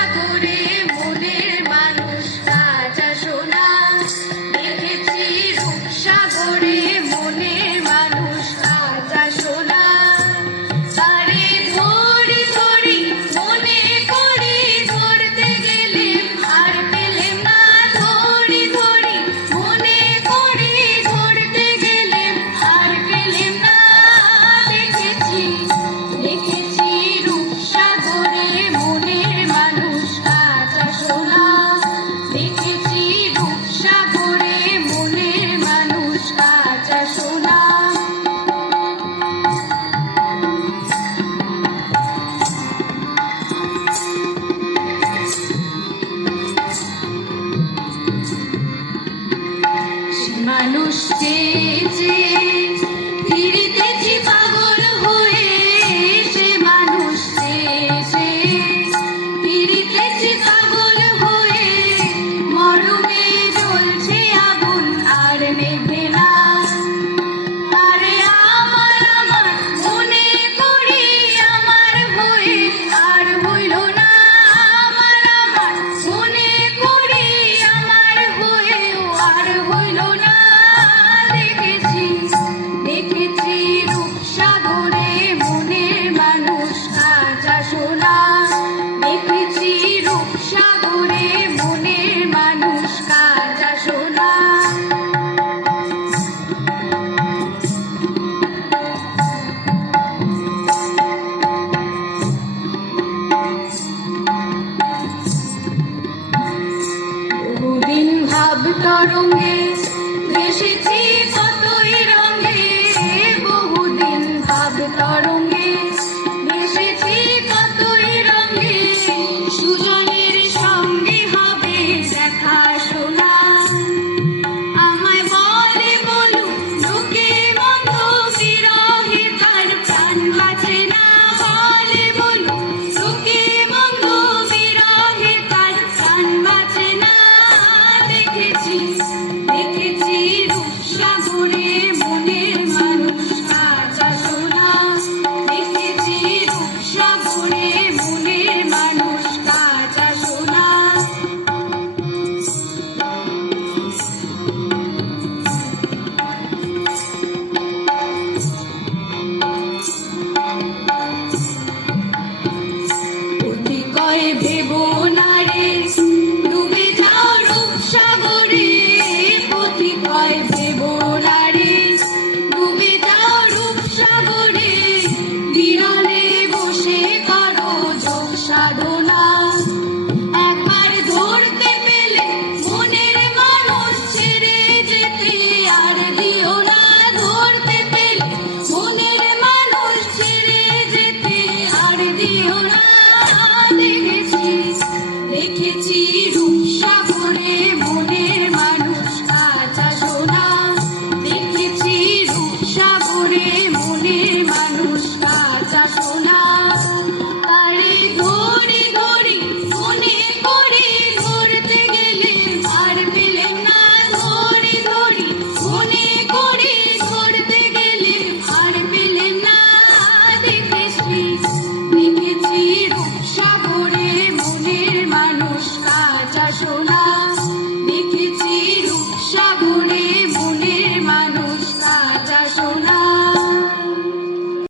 Aguri মানুষ চেয়ে তরঙ্গে ভেসেছি Oh, 输了。